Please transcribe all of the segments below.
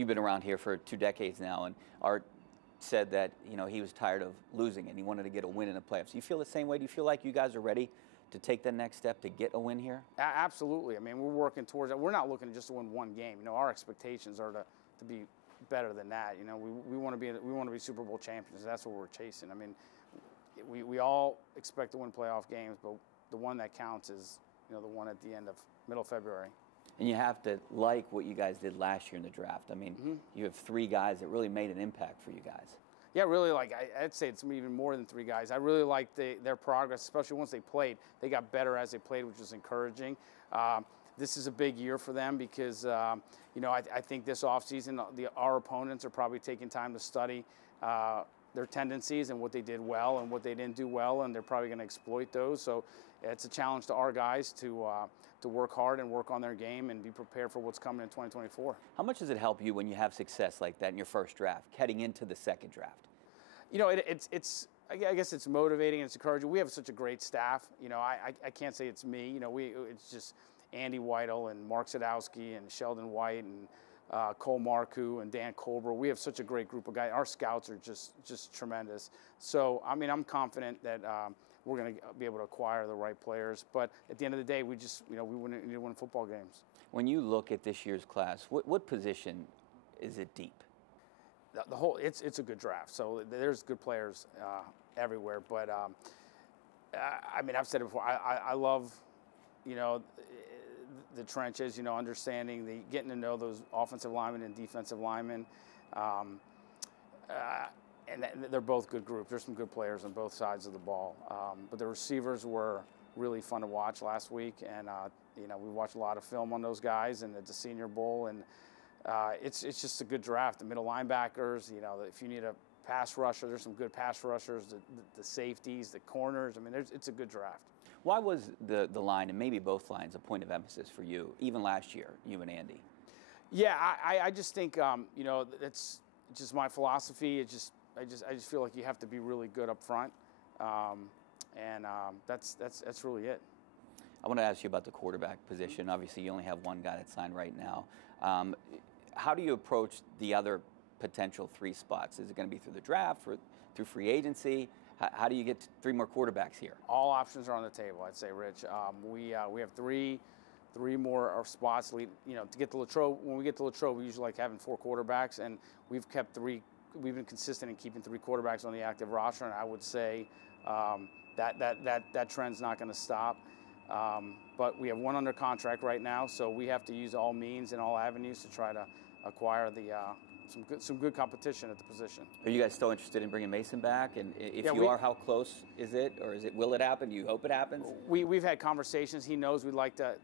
you've been around here for 2 decades now, and Art said that he was tired of losing and he wanted to get a win in the playoffs. Do you feel the same way? Do you feel like you guys are ready to take the next step to get a win here? Absolutely. I mean, we're working towards it. We're not looking just to win one game. Our expectations are to be better than that. We want to be Super Bowl champions. That's what we're chasing. I mean, we all expect to win playoff games, but the one that counts is the one at the end of middle of February. And you have to like what you guys did last year in the draft. I mean, you have 3 guys that really made an impact for you guys. Yeah, really. I'd say it's even more than 3 guys. I really liked their progress, especially once they played. They got better as they played, which was encouraging. This is a big year for them because, I think this offseason, our opponents are probably taking time to study their tendencies and what they did well and what they didn't do well, and they're probably going to exploit those. So it's a challenge to our guys to work hard and work on their game and be prepared for what's coming in 2024. How much does it help you when you have success like that in your first draft, heading into the second draft? I guess it's motivating and it's encouraging. We have such a great staff. I can't say it's me. It's just Andy Weidel and Mark Sadowski and Sheldon White and Cole Marcoux and Dan Colbert. We have such a great group of guys. Our scouts are just tremendous. So, I mean, I'm confident that we're going to be able to acquire the right players. But at the end of the day, we need to win football games. When you look at this year's class, what position is it deep? The whole it's a good draft. So there's good players everywhere. But I mean, I've said it before. I love the trenches, understanding getting to know those offensive linemen and defensive linemen, and they're both good groups. There's some good players on both sides of the ball. But the receivers were really fun to watch last week, and we watched a lot of film on those guys, and at the Senior Bowl, and it's just a good draft. The middle linebackers, if you need a pass rusher, there's some good pass rushers. The safeties, the corners. I mean, it's a good draft. Why was the line, and maybe both lines, a point of emphasis for you, even last year, you and Andy? Yeah, I just think it's just my philosophy. I just feel like you have to be really good up front, and that's really it. I want to ask you about the quarterback position. Obviously, you only have one guy that's signed right now. How do you approach the other potential 3 spots? Is it going to be through the draft, or through free agency? How do you get 3 more quarterbacks here? All options are on the table, I'd say, Rich. We have three more spots. To get to Latrobe, when we get to Latrobe, we usually like having 4 quarterbacks, and we've kept 3. We've been consistent in keeping 3 quarterbacks on the active roster, and I would say that trend's not going to stop. But we have 1 under contract right now, so we have to use all means and all avenues to try to acquire some good competition at the position. Are you guys still interested in bringing Mason back? And if you are, how close is it? Or will it happen? Do you hope it happens? We've had conversations. He knows we'd like to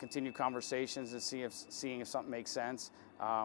continue conversations and seeing if something makes sense.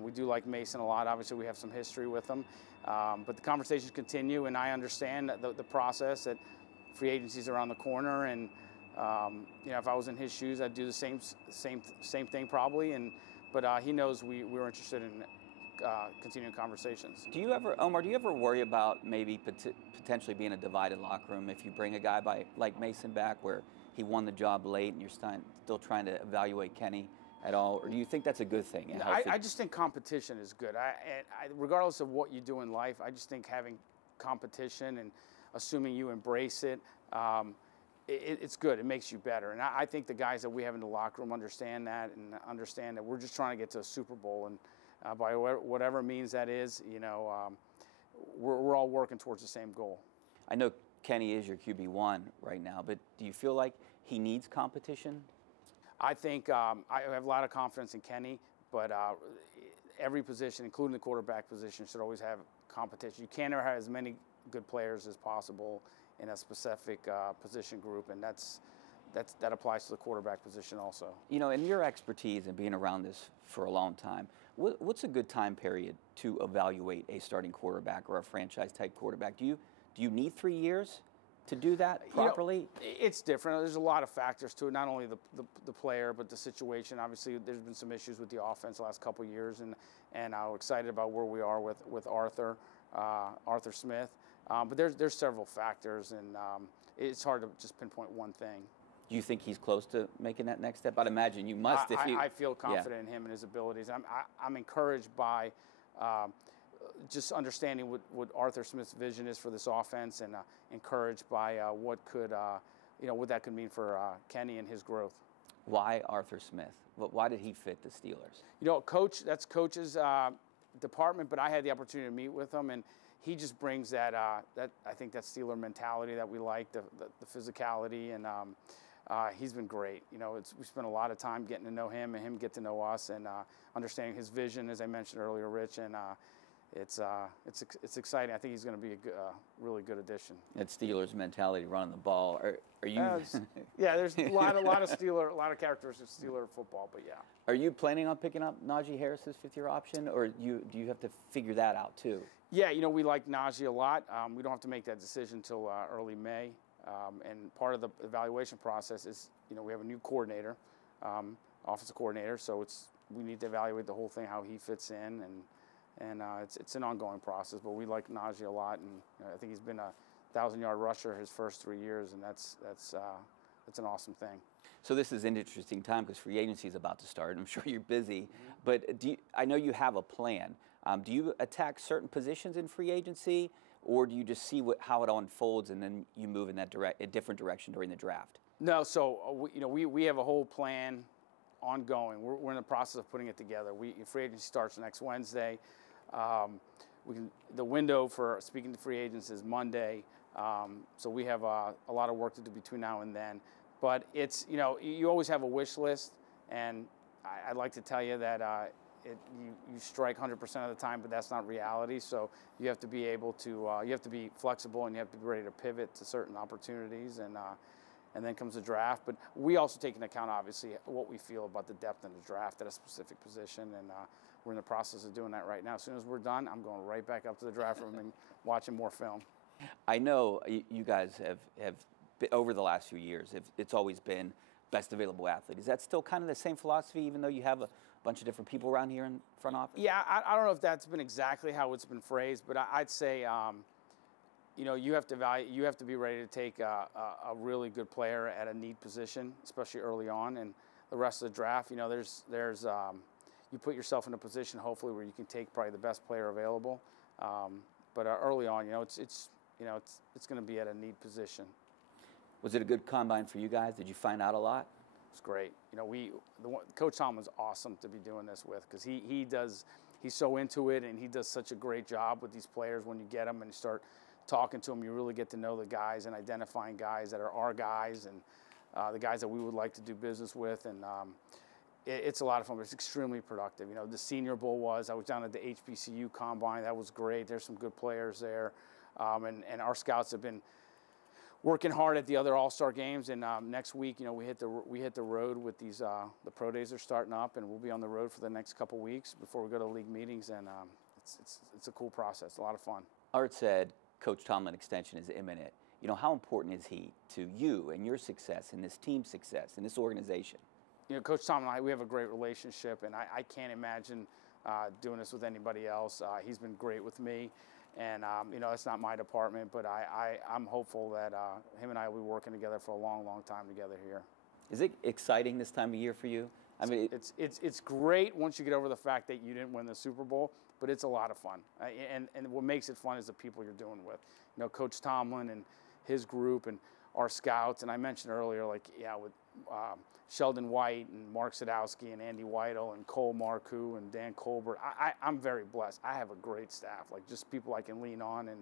We do like Mason a lot. Obviously, we have some history with him. But the conversations continue, and I understand the process that free agency is around the corner. And if I was in his shoes, I'd do the same thing probably. But he knows we're interested in continuing conversations. Do you ever, Omar, worry about maybe potentially being a divided locker room if you bring a guy like Mason back where he won the job late and you're still trying to evaluate Kenny at all? Or do you think that's a good thing? I just think competition is good. Regardless of what you do in life, I just think having competition and assuming you embrace it, it's good. It makes you better. And I think the guys that we have in the locker room understand that and understand that we're just trying to get to a Super Bowl. And by whatever means that is, we're all working towards the same goal. I know Kenny is your QB1 right now, but do you feel like he needs competition? I think I have a lot of confidence in Kenny, but every position, including the quarterback position, should always have competition. You can't ever have as many good players as possible in a specific position group, and that applies to the quarterback position also. In your expertise and being around this for a long time, what's a good time period to evaluate a starting quarterback or a franchise-type quarterback? Do you need 3 years to do that properly? It's different. There's a lot of factors to it, not only the player, but the situation. Obviously, there's been some issues with the offense the last couple of years, and I'm excited about where we are with Arthur Smith. But there's several factors, and it's hard to just pinpoint one thing. Do you think he's close to making that next step? I'd imagine you must. I feel confident in him and his abilities. I'm encouraged by just understanding what Arthur Smith's vision is for this offense, and encouraged by what that could mean for Kenny and his growth. Why Arthur Smith? Why did he fit the Steelers? That's Coach's department, but I had the opportunity to meet with him, and he just brings that I think that Steeler mentality that we like, the physicality, and he's been great. We spent a lot of time getting to know him and him get to know us, and understanding his vision, as I mentioned earlier, Rich, and it's exciting. I think he's going to be a really good addition. That Steelers mentality, running the ball. Are you? Yeah, there's a lot of characteristics of Steeler football, but yeah. Are you planning on picking up Najee Harris's fifth-year option, or do you have to figure that out too? Yeah, we like Najee a lot. We don't have to make that decision until early May, and part of the evaluation process is we have a new coordinator, offensive coordinator, so we need to evaluate the whole thing, how he fits in, and it's an ongoing process. But we like Najee a lot, and I think he's been a 1,000-yard rusher his first 3 years, and that's an awesome thing. So this is an interesting time because free agency is about to start. I'm sure you're busy, but I know you have a plan. Do you attack certain positions in free agency, or do you just see how it unfolds and then you move in a different direction during the draft? No, so we have a whole plan ongoing. We're in the process of putting it together. Free agency starts next Wednesday. The window for speaking to free agents is Monday, so we have a lot of work to do between now and then. But it's you always have a wish list, and I'd like to tell you that you strike 100% of the time, but that's not reality. So you have to be able to you have to be flexible, and you have to be ready to pivot to certain opportunities, and then comes the draft. But we also take into account, obviously, what we feel about the depth in the draft at a specific position, and we're in the process of doing that right now. As soon as we're done, I'm going right back up to the draft room and watching more film. I know you guys have been, over the last few years, it's always been best available athlete. Is that still kind of the same philosophy, even though you have a bunch of different people around here in front office? Yeah, I don't know if that's been exactly how it's been phrased, but I'd say you have to be ready to take a really good player at a need position, especially early on, and the rest of the draft. There's you put yourself in a position hopefully where you can take probably the best player available, but early on, it's going to be at a need position. Was it a good combine for you guys? Did you find out a lot? It's great. Coach Tomlin's awesome to be doing this with, because he's so into it, and he does such a great job with these players. When you get them and you start talking to them, you really get to know the guys and identifying guys that are our guys and the guys that we would like to do business with, and it's a lot of fun. But it's extremely productive. The Senior Bowl I was down at the HBCU combine. That was great. There's some good players there, and our scouts have been working hard at the other All-Star games, and next week, we hit the road with these. The pro days are starting up, and we'll be on the road for the next couple weeks before we go to league meetings, and it's a cool process, a lot of fun. Art said Coach Tomlin extension is imminent. How important is he to you and your success and this team's success and this organization? Coach Tomlin and I, we have a great relationship, and I can't imagine doing this with anybody else. He's been great with me. And, it's not my department, but I'm hopeful that him and I will be working together for a long, long time together here. Is it exciting this time of year for you? I mean, it's great once you get over the fact that you didn't win the Super Bowl, but it's a lot of fun. And what makes it fun is the people you're doing with. Coach Tomlin and his group and our scouts. And I mentioned earlier, with Sheldon White and Mark Sadowski and Andy Weidel and Cole Marcoux and Dan Colbert. I'm very blessed. I have a great staff, just people I can lean on, and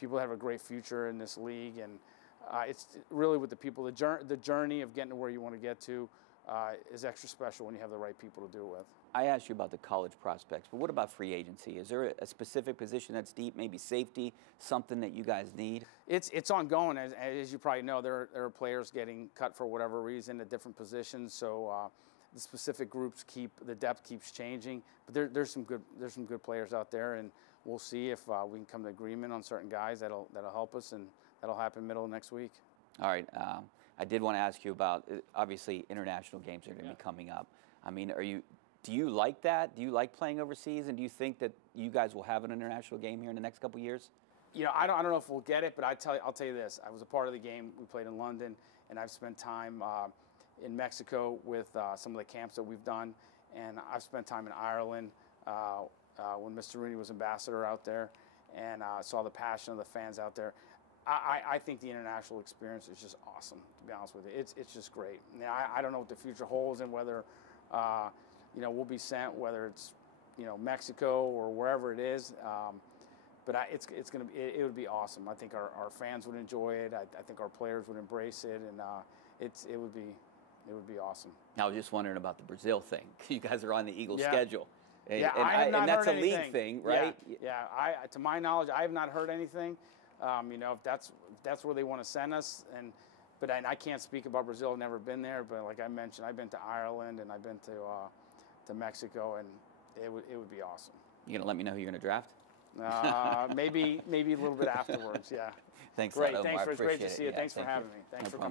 people that have a great future in this league. And it's really with the people, the journey of getting to where you want to get to is extra special when you have the right people to do it with. I asked you about the college prospects, but what about free agency? Is there a specific position that's deep, maybe safety, something that you guys need? It's ongoing. As you probably know, there are players getting cut for whatever reason at different positions. So the specific groups the depth keeps changing. But there's some good players out there, and we'll see if we can come to agreement on certain guys that'll help us, and that'll happen middle of next week. All right. I did want to ask you about, obviously, international games are going to be coming up. I mean, do you like that? Do you like playing overseas? And do you think that you guys will have an international game here in the next couple of years? I don't know if we'll get it, but I'll tell you this. I was a part of the game. We played in London, and I've spent time in Mexico with some of the camps that we've done, and I've spent time in Ireland when Mr. Rooney was ambassador out there, and saw the passion of the fans out there. I think the international experience is just awesome, to be honest with you. It's just great. Now, I don't know what the future holds and whether we'll be sent, whether it's Mexico or wherever it is. But it's gonna be, it would be awesome. I think our fans would enjoy it. I think our players would embrace it, and it would be awesome. Now, I was just wondering about the Brazil thing. You guys are on the Eagles schedule. And that's a anything. league thing, right? Yeah. To my knowledge, I have not heard anything. If that's where they want to send us, but I can't speak about Brazil. I've never been there, but like I mentioned, I've been to Ireland and I've been to Mexico, and it would be awesome. You gonna let me know who you're gonna draft? Maybe a little bit afterwards. Yeah. Thanks, great. Omar. Thanks, Chris. Great to see you. Yeah, Thanks for having me. Thanks for coming.